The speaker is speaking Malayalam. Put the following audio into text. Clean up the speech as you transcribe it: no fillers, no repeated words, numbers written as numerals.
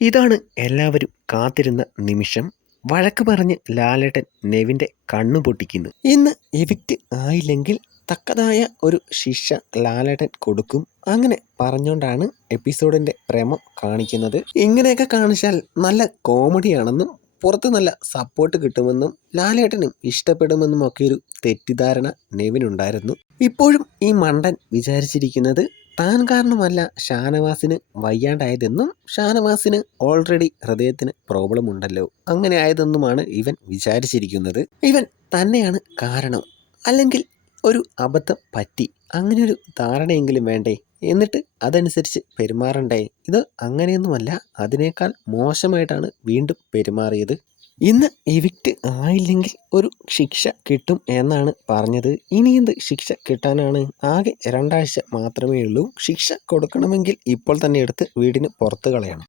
ഇതാണ് എല്ലാവരും കാത്തിരുന്ന നിമിഷം. വഴക്ക് പറഞ്ഞ് ലാലേട്ടൻ നെവിൻ്റെ കണ്ണു പൊട്ടിക്കുന്നു. ഇന്ന് എവിക്റ്റ് ആയില്ലെങ്കിൽ തക്കതായ ഒരു ശിക്ഷ ലാലേട്ടൻ കൊടുക്കും. അങ്ങനെ പറഞ്ഞുകൊണ്ടാണ് എപ്പിസോഡിൻ്റെ പ്രമോ കാണിക്കുന്നത്. ഇങ്ങനെയൊക്കെ കാണിച്ചാൽ നല്ല കോമഡിയാണെന്നും പുറത്ത് നല്ല സപ്പോർട്ട് കിട്ടുമെന്നും ലാലേട്ടനും ഇഷ്ടപ്പെടുമെന്നും ഒക്കെ ഒരു തെറ്റിദ്ധാരണ നെവിനുണ്ടായിരുന്നു. ഇപ്പോഴും ഈ മണ്ടൻ വിചാരിച്ചിരിക്കുന്നത് താൻ കാരണമല്ല ഷാനവാസിന് വയ്യാണ്ടായതെന്നും ഷാനവാസിന് ഓൾറെഡി ഹൃദയത്തിന് പ്രോബ്ലം ഉണ്ടല്ലോ, അങ്ങനെ ആയതെന്നുമാണ് ഇവൻ വിചാരിച്ചിരിക്കുന്നത്. ഇവൻ തന്നെയാണ് കാരണം, അല്ലെങ്കിൽ ഒരു അബദ്ധം പറ്റി, അങ്ങനെയൊരു ധാരണയെങ്കിലും വേണ്ടേ, എന്നിട്ട് അതനുസരിച്ച് പെരുമാറണ്ടേ. ഇത് അങ്ങനെയൊന്നുമല്ല, അതിനേക്കാൾ മോശമായിട്ടാണ് വീണ്ടും പെരുമാറിയത്. ഇന്ന് എവിക്റ്റ് ആയില്ലെങ്കിൽ ഒരു ശിക്ഷ കിട്ടും എന്നാണ് പറഞ്ഞത്. ഇനി എന്ത് ശിക്ഷ കിട്ടാനാണ്? ആകെ 2 ആഴ്ച മാത്രമേ ഉള്ളൂ. ശിക്ഷ കൊടുക്കണമെങ്കിൽ ഇപ്പോൾ തന്നെ എടുത്ത് വീടിന് പുറത്ത് കളയണം.